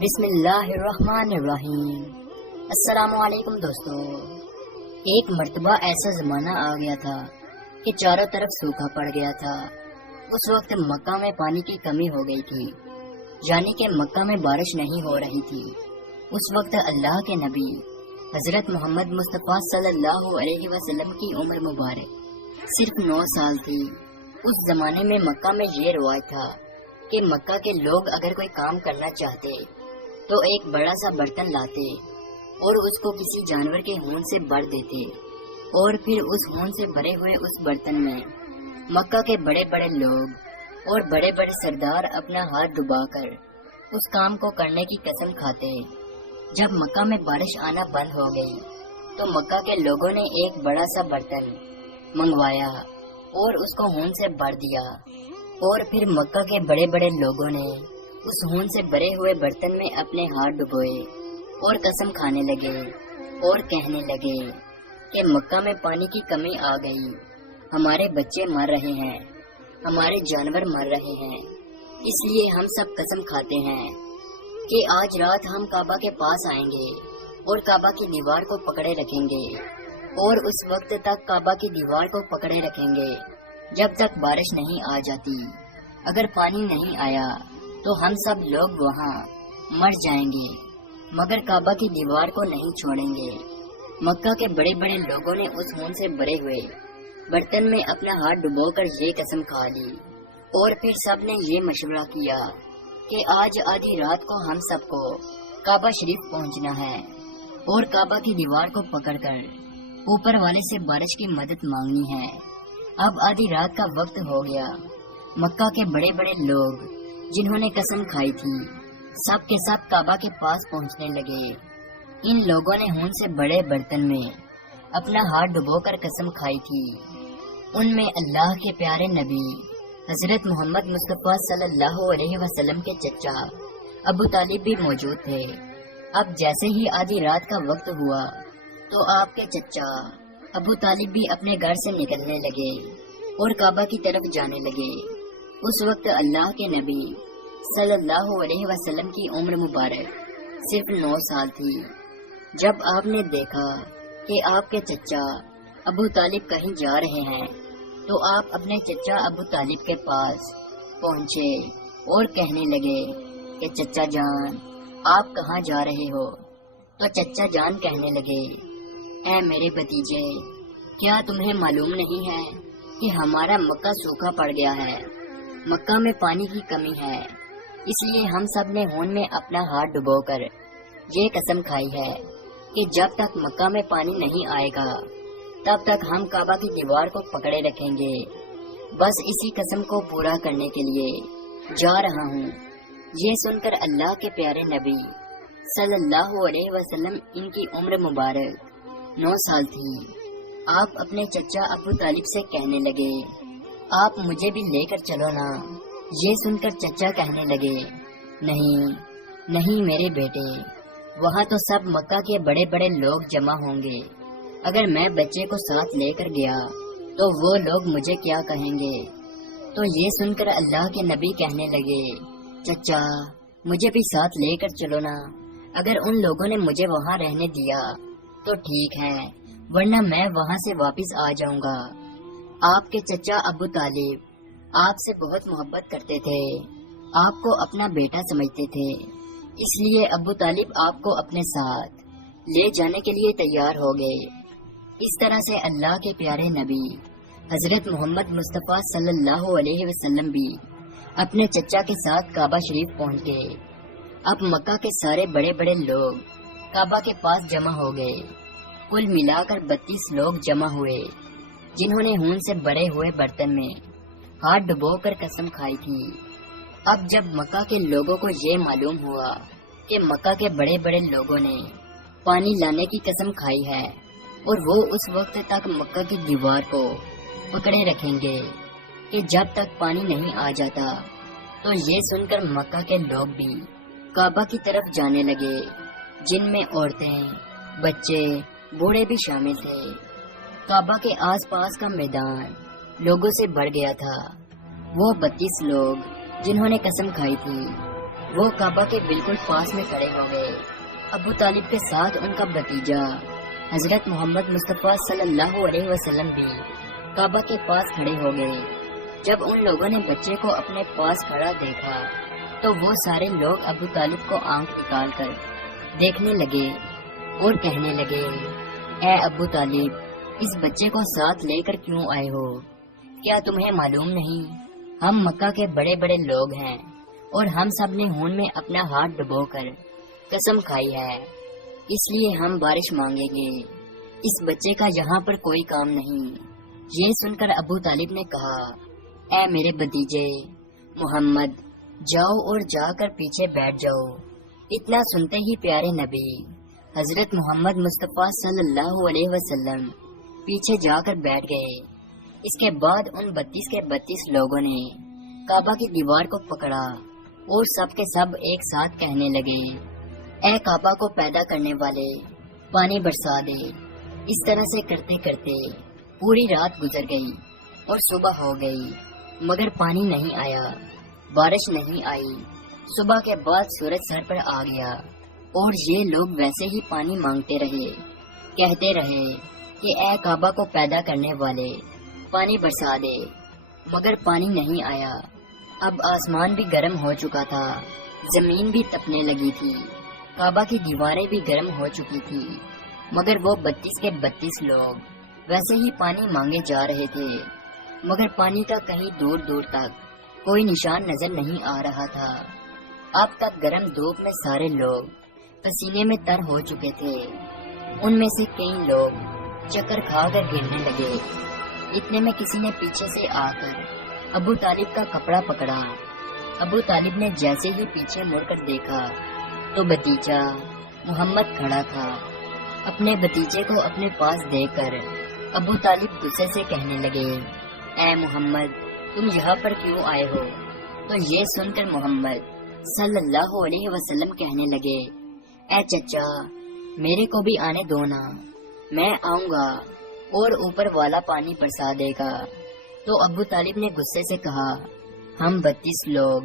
بسم اللہ الرحمن الرحیم۔ السلام علیکم دوستو۔ ایک مرتبہ ایسا زمانہ آ گیا تھا کہ چاروں طرف سوکھا پڑ گیا تھا۔ اس وقت مکہ میں پانی کی کمی ہو گئی تھی، یعنی کہ مکہ میں بارش نہیں ہو رہی تھی۔ اس وقت اللہ کے نبی حضرت محمد مصطفیٰ صلی اللہ علیہ وسلم کی عمر مبارک صرف 9 سال تھی۔ اس زمانے میں مکہ میں یہ رواج تھا کہ مکہ کے لوگ اگر کوئی کام کرنا چاہتے تو ایک بڑا سا برتن لاتے اور اس کو کسی جانور کے خون سے بھر دیتے، اور پھر اس خون سے بھرے ہوئے اس برتن میں مکہ کے بڑے بڑے لوگ اور بڑے بڑے سردار اپنا ہاتھ ڈبا کر اس کام کو کرنے کی قسم کھاتے۔ جب مکہ میں بارش آنا بند ہو گئی تو مکہ کے لوگوں نے ایک بڑا سا برتن منگوایا اور اس کو خون سے بھر دیا، اور پھر مکہ کے بڑے بڑے لوگوں نے اس خون سے بھرے ہوئے برتن میں اپنے ہاتھ ڈبوئے اور قسم کھانے لگے اور کہنے لگے کہ مکہ میں پانی کی کمی آ گئی، ہمارے بچے مر رہے ہیں، ہمارے جانور مر رہے ہیں، اس لیے ہم سب قسم کھاتے ہیں کہ آج رات ہم کعبہ کے پاس آئیں گے اور کعبہ کی دیوار کو پکڑے رکھیں گے، اور اس وقت تک کعبہ کی دیوار کو پکڑے رکھیں گے جب تک بارش نہیں آ جاتی۔ اگر پانی نہیں آیا تو ہم سب لوگ وہاں مر جائیں گے، مگر کعبہ کی دیوار کو نہیں چھوڑیں گے۔ مکہ کے بڑے بڑے لوگوں نے اس خون سے بھرے ہوئے برتن میں اپنا ہاتھ ڈبو کر یہ قسم کھا لی، اور پھر سب نے یہ مشورہ کیا کہ آج آدھی رات کو ہم سب کو کعبہ شریف پہنچنا ہے اور کعبہ کی دیوار کو پکڑ کر اوپر والے سے بارش کی مدد مانگنی ہے۔ اب آدھی رات کا وقت ہو گیا۔ مکہ کے بڑے بڑے لوگ جنہوں نے قسم کھائی تھی سب کے سب کعبہ کے پاس پہنچنے لگے۔ ان لوگوں نے خون سے بڑے برتن میں اپنا ہاتھ ڈبو کر قسم کھائی تھی۔ ان میں اللہ کے پیارے نبی حضرت محمد مصطفیٰ صلی اللہ علیہ وسلم کے چچا ابو طالب بھی موجود تھے۔ اب جیسے ہی آدھی رات کا وقت ہوا تو آپ کے چچا ابو طالب بھی اپنے گھر سے نکلنے لگے اور کعبہ کی طرف جانے لگے۔ اس وقت اللہ کے نبی صلی اللہ علیہ وسلم کی عمر مبارک صرف 9 سال تھی۔ جب آپ نے دیکھا کہ آپ کے چچا ابو طالب کہیں جا رہے ہیں تو آپ اپنے چچا ابو طالب کے پاس پہنچے اور کہنے لگے کہ چچا جان آپ کہاں جا رہے ہو؟ تو چچا جان کہنے لگے اے میرے بھتیجے، کیا تمہیں معلوم نہیں ہے کہ ہمارا مکہ سوکھا پڑ گیا ہے، مکہ میں پانی کی کمی ہے، اس لیے ہم سب نے خون میں اپنا ہاتھ ڈبو کر یہ قسم کھائی ہے کہ جب تک مکہ میں پانی نہیں آئے گا تب تک ہم کعبہ کی دیوار کو پکڑے رکھیں گے۔ بس اسی قسم کو پورا کرنے کے لیے جا رہا ہوں۔ یہ سن کر اللہ کے پیارے نبی صلی اللہ علیہ وسلم، ان کی عمر مبارک 9 سال تھی، آپ اپنے چچا ابو طالب سے کہنے لگے آپ مجھے بھی لے کر چلو نا۔ یہ سن کر چچا کہنے لگے نہیں نہیں میرے بیٹے، وہاں تو سب مکہ کے بڑے بڑے لوگ جمع ہوں گے، اگر میں بچے کو ساتھ لے کر گیا تو وہ لوگ مجھے کیا کہیں گے؟ تو یہ سن کر اللہ کے نبی کہنے لگے چچا مجھے بھی ساتھ لے کر چلو نا، اگر ان لوگوں نے مجھے وہاں رہنے دیا تو ٹھیک ہے، ورنہ میں وہاں سے واپس آ جاؤں گا۔ آپ کے چچا ابو طالب آپ سے بہت محبت کرتے تھے، آپ کو اپنا بیٹا سمجھتے تھے، اس لیے ابو طالب آپ کو اپنے ساتھ لے جانے کے لیے تیار ہو گئے۔ اس طرح سے اللہ کے پیارے نبی حضرت محمد مصطفیٰ صلی اللہ علیہ وسلم بھی اپنے چچا کے ساتھ کعبہ شریف پہنچ گئے۔ اب مکہ کے سارے بڑے بڑے لوگ کعبہ کے پاس جمع ہو گئے۔ کل ملا کر 32 لوگ جمع ہوئے جنہوں نے خون سے بھرے ہوئے برتن میں ہاتھ ڈبو کر قسم کھائی تھی۔ اب جب مکہ کے لوگوں کو یہ معلوم ہوا کہ مکہ کے بڑے بڑے لوگوں نے پانی لانے کی قسم کھائی ہے اور وہ اس وقت تک مکہ کی دیوار کو پکڑے رکھیں گے کہ جب تک پانی نہیں آ جاتا، تو یہ سن کر مکہ کے لوگ بھی کعبہ کی طرف جانے لگے، جن میں عورتیں، بچے، بوڑھے بھی شامل تھے۔ کعبہ کے آس پاس کا میدان لوگوں سے بھر گیا تھا۔ وہ 32 لوگ جنہوں نے قسم کھائی تھی وہ کعبہ کے بالکل پاس میں کھڑے ہو گئے۔ ابو طالب کے ساتھ ان کا بھتیجا حضرت محمد مصطفیٰ صلی اللہ علیہ وسلم بھی کعبہ کے پاس کھڑے ہو گئے۔ جب ان لوگوں نے بچے کو اپنے پاس کھڑا دیکھا تو وہ سارے لوگ ابو طالب کو آنکھ نکال کر دیکھنے لگے اور کہنے لگے، اے ابو طالب، اس بچے کو ساتھ لے کر کیوں آئے ہو؟ کیا تمہیں معلوم نہیں ہم مکہ کے بڑے بڑے لوگ ہیں اور ہم سب نے خون میں اپنا ہاتھ ڈبو کر قسم کھائی ہے، اس لیے ہم بارش مانگیں گے، اس بچے کا یہاں پر کوئی کام نہیں۔ یہ سن کر ابو طالب نے کہا، اے میرے بھتیجے محمد، جاؤ اور جا کر پیچھے بیٹھ جاؤ۔ اتنا سنتے ہی پیارے نبی حضرت محمد مصطفیٰ صلی اللہ علیہ وسلم پیچھے جا کر بیٹھ گئے۔ اس کے بعد ان 32 کے 32 لوگوں نے کعبہ کی دیوار کو پکڑا اور سب کے سب ایک ساتھ کہنے لگے، اے کعبہ کو پیدا کرنے والے، پانی برسا دے۔ اس طرح سے کرتے کرتے پوری رات گزر گئی اور صبح ہو گئی، مگر پانی نہیں آیا، بارش نہیں آئی۔ صبح کے بعد سورج سر پر آ گیا اور یہ لوگ ویسے ہی پانی مانگتے رہے، کہتے رہے کہ اے کعبہ کو پیدا کرنے والے، پانی برسا دے، مگر پانی نہیں آیا۔ اب آسمان بھی گرم ہو چکا تھا، زمین بھی تپنے لگی تھی، کعبہ کی دیواریں بھی گرم ہو چکی تھی، مگر وہ 32 کے 32 لوگ ویسے ہی پانی مانگے جا رہے تھے، مگر پانی کا کہیں دور دور تک کوئی نشان نظر نہیں آ رہا تھا۔ اب تک گرم دھوپ میں سارے لوگ پسینے میں تر ہو چکے تھے، ان میں سے کئی لوگ چکر کھا کر گرنے لگے۔ اتنے میں کسی نے پیچھے سے آ کر ابو طالب کا کپڑا پکڑا۔ ابو طالب نے جیسے ہی پیچھے مڑ کر دیکھا تو بھتیجا محمد کھڑا تھا۔ اپنے بھتیجے کو اپنے پاس دیکھ کر ابو طالب غصے سے کہنے لگے، اے محمد، تم یہاں پر کیوں آئے ہو؟ تو یہ سن کر محمد صلی اللہ علیہ وسلم کہنے لگے، اے چچا، میرے کو بھی آنے دو نا، میں آؤں گا اور اوپر والا پانی برسا دے گا۔ تو ابو طالب نے غصے سے کہا، ہم 32 لوگ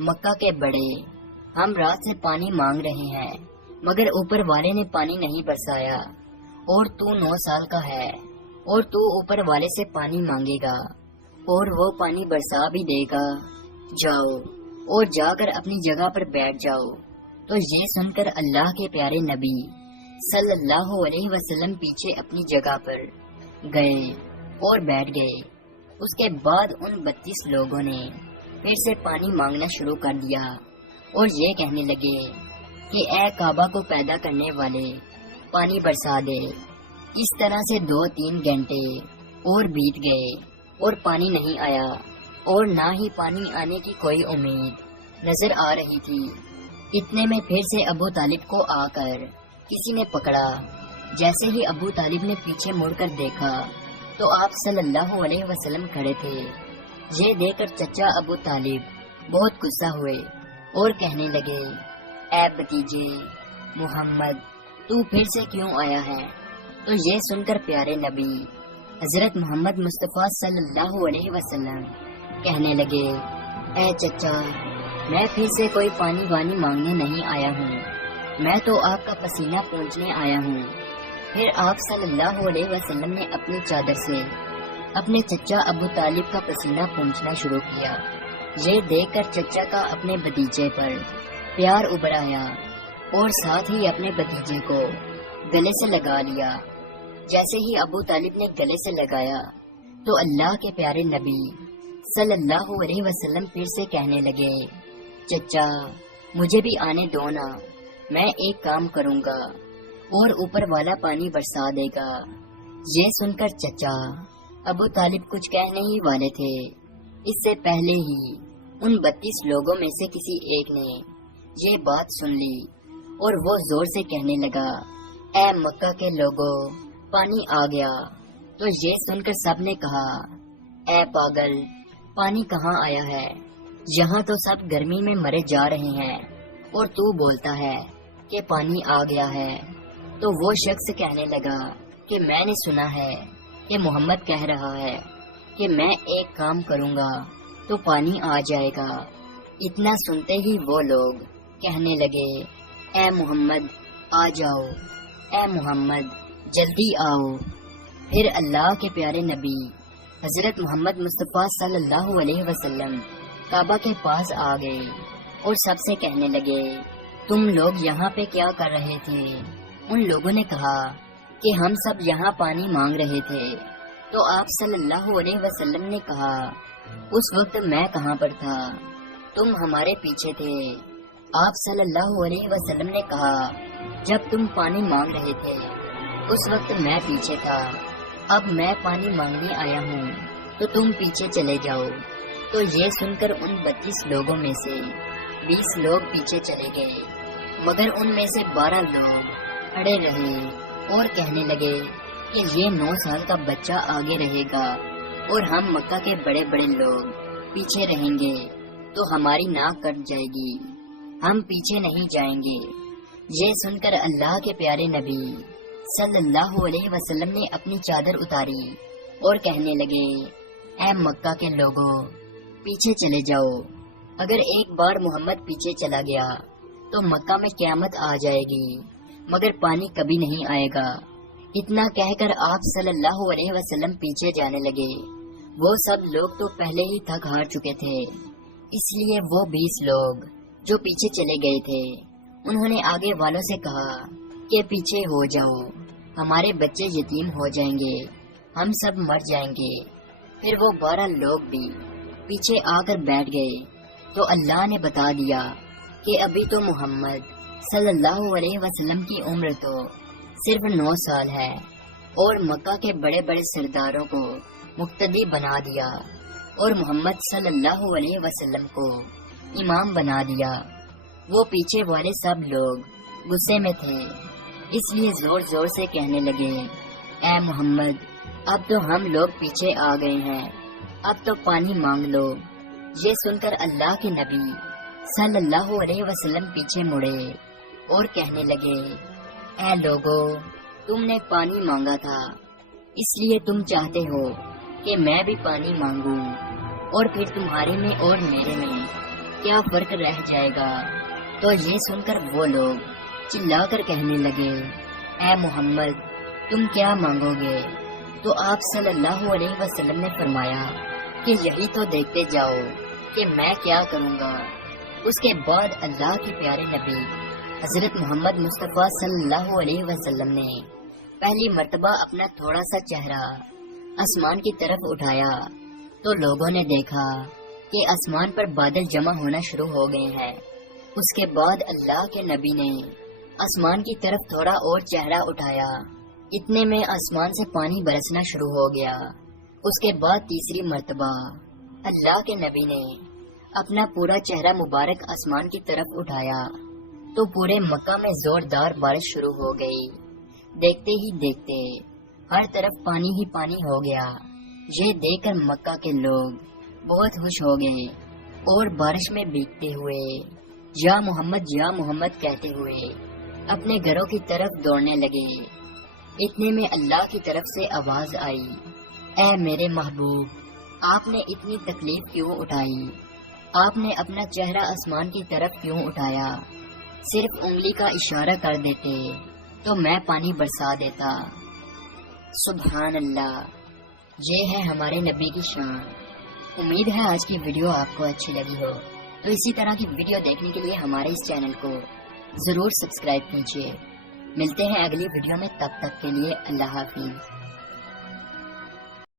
مکہ کے بڑے، ہم رات سے پانی مانگ رہے ہیں، مگر اوپر والے نے پانی نہیں برسایا، اور تو 9 سال کا ہے اور تو اوپر والے سے پانی مانگے گا اور وہ پانی برسا بھی دے گا، جاؤ اور جا کر اپنی جگہ پر بیٹھ جاؤ۔ تو یہ سن کر اللہ کے پیارے نبی صلی اللہ علیہ وسلم پیچھے اپنی جگہ پر گئے اور بیٹھ گئے۔ اس کے بعد ان 32 لوگوں نے پھر سے پانی مانگنا شروع کر دیا اور یہ کہنے لگے کہ اے کعبہ کو پیدا کرنے والے، پانی برسا دے۔ اس طرح سے 2-3 گھنٹے اور بیت گئے اور پانی نہیں آیا، اور نہ ہی پانی آنے کی کوئی امید نظر آ رہی تھی۔ اتنے میں پھر سے ابو طالب کو آ کر کسی نے پکڑا۔ جیسے ہی ابو طالب نے پیچھے مڑ کر دیکھا تو آپ صلی اللہ علیہ وسلم کھڑے تھے۔ یہ دیکھ کر چچا ابو طالب بہت غصہ ہوئے اور کہنے لگے، اے بھتیجے محمد، تو پھر سے کیوں آیا ہے؟ تو یہ سن کر پیارے نبی حضرت محمد مصطفیٰ صلی اللہ علیہ وسلم کہنے لگے، اے چچا، میں پھر سے کوئی پانی وانی مانگنے نہیں آیا ہوں، میں تو آپ کا پسینہ پونچھنے آیا ہوں۔ پھر آپ صلی اللہ علیہ وسلم نے اپنی چادر سے اپنے چچا ابو طالب کا پسینہ پونچھنا شروع کیا۔ یہ دیکھ کر چچا کا اپنے بھتیجے پر پیار ابھر آیا اور ساتھ ہی اپنے بھتیجے کو گلے سے لگا لیا۔ جیسے ہی ابو طالب نے گلے سے لگایا تو اللہ کے پیارے نبی صلی اللہ علیہ وسلم پھر سے کہنے لگے، چچا، مجھے بھی آنے دو نا، میں ایک کام کروں گا اور اوپر والا پانی برسا دے گا۔ یہ سن کر چچا ابو طالب کچھ کہنے ہی والے تھے، اس سے پہلے ہی ان 32 لوگوں میں سے کسی ایک نے یہ بات سن لی اور وہ زور سے کہنے لگا، اے مکہ کے لوگوں، پانی آ گیا۔ تو یہ سن کر سب نے کہا، اے پاگل، پانی کہاں آیا ہے؟ یہاں تو سب گرمی میں مرے جا رہے ہیں اور تو بولتا ہے کہ پانی آ گیا ہے۔ تو وہ شخص کہنے لگا کہ میں نے سنا ہے کہ محمد کہہ رہا ہے کہ میں ایک کام کروں گا تو پانی آ جائے گا، اتنا سنتے ہی وہ لوگ کہنے لگے اے محمد آ جاؤ، اے محمد جلدی آؤ۔ پھر اللہ کے پیارے نبی حضرت محمد مصطفیٰ صلی اللہ علیہ وسلم کعبہ کے پاس آ گئے اور سب سے کہنے لگے تم لوگ یہاں پہ کیا کر رہے تھے؟ ان لوگوں نے کہا کہ ہم سب یہاں پانی مانگ رہے تھے۔ تو آپ صلی اللہ علیہ وسلم نے کہا اس وقت میں کہاں پر تھا؟ تم ہمارے پیچھے تھے۔ آپ صلی اللہ علیہ وسلم نے کہا جب تم پانی مانگ رہے تھے اس وقت میں پیچھے تھا، اب میں پانی مانگنے آیا ہوں تو تم پیچھے چلے جاؤ۔ تو یہ سن کر ان 32 لوگوں میں سے 20 لوگ پیچھے چلے گئے، مگر ان میں سے 12 لوگ اڑے رہے اور کہنے لگے کہ یہ 9 سال کا بچہ آگے رہے گا اور ہم مکہ کے بڑے بڑے لوگ پیچھے رہیں گے تو ہماری ناک کٹ جائے گی، ہم پیچھے نہیں جائیں گے۔ یہ سن کر اللہ کے پیارے نبی صلی اللہ علیہ وسلم نے اپنی چادر اتاری اور کہنے لگے اے مکہ کے لوگوں پیچھے چلے جاؤ، اگر ایک بار محمد پیچھے چلا گیا تو مکہ میں قیامت آ جائے گی، مگر پانی کبھی نہیں آئے گا۔ اتنا کہہ کر آپ صلی اللہ علیہ وسلم پیچھے جانے لگے۔ وہ سب لوگ تو پہلے ہی تھک ہار چکے تھے، اس لیے وہ 20 لوگ جو پیچھے چلے گئے تھے انہوں نے آگے والوں سے کہا کہ پیچھے ہو جاؤ، ہمارے بچے یتیم ہو جائیں گے، ہم سب مر جائیں گے۔ پھر وہ 12 لوگ بھی پیچھے آ کر بیٹھ گئے تو اللہ نے بتا دیا کہ ابھی تو محمد صلی اللہ علیہ وسلم کی عمر تو صرف 9 سال ہے، اور مکہ کے بڑے بڑے سرداروں کو مقتدی بنا دیا اور محمد صلی اللہ علیہ وسلم کو امام بنا دیا۔ وہ پیچھے والے سب لوگ غصے میں تھے، اس لیے زور زور سے کہنے لگے اے محمد اب تو ہم لوگ پیچھے آ گئے ہیں، اب تو پانی مانگ لو۔ یہ سن کر اللہ کے نبی صلی اللہ علیہ وسلم پیچھے مڑے اور کہنے لگے اے لوگو تم نے پانی مانگا تھا، اس لیے تم چاہتے ہو کہ میں بھی پانی مانگوں، اور پھر تمہارے میں اور میرے میں کیا فرق رہ جائے گا؟ تو یہ سن کر وہ لوگ چلا کر کہنے لگے اے محمد تم کیا مانگو گے؟ تو آپ صلی اللہ علیہ وسلم نے فرمایا کہ یہی تو دیکھتے جاؤ کہ میں کیا کروں گا۔ اس کے بعد اللہ کے پیارے نبی حضرت محمد مصطفیٰ صلی اللہ علیہ وسلم نے پہلی مرتبہ اپنا تھوڑا سا چہرہ آسمان کی طرف اٹھایا تو لوگوں نے دیکھا کہ آسمان پر بادل جمع ہونا شروع ہو گئے ہیں۔ اس کے بعد اللہ کے نبی نے آسمان کی طرف تھوڑا اور چہرہ اٹھایا، اتنے میں آسمان سے پانی برسنا شروع ہو گیا۔ اس کے بعد تیسری مرتبہ اللہ کے نبی نے اپنا پورا چہرہ مبارک آسمان کی طرف اٹھایا تو پورے مکہ میں زوردار بارش شروع ہو گئی۔ دیکھتے ہی دیکھتے ہر طرف پانی ہی پانی ہو گیا۔ یہ دیکھ کر مکہ کے لوگ بہت خوش ہو گئے اور بارش میں بھیگتے ہوئے یا محمد کہتے ہوئے اپنے گھروں کی طرف دوڑنے لگے۔ اتنے میں اللہ کی طرف سے آواز آئی اے میرے محبوب آپ نے اتنی تکلیف کیوں اٹھائی؟ آپ نے اپنا چہرہ آسمان کی طرف کیوں اٹھایا؟ صرف انگلی کا اشارہ کر دیتے تو میں پانی برسا دیتا۔ سبحان اللہ، یہ ہے ہمارے نبی کی شان۔ امید ہے آج کی ویڈیو آپ کو اچھی لگی ہو، تو اسی طرح کی ویڈیو دیکھنے کے لیے ہمارے اس چینل کو ضرور سبسکرائب کیجیے۔ ملتے ہیں اگلی ویڈیو میں، تب تک کے لیے اللہ حافظ۔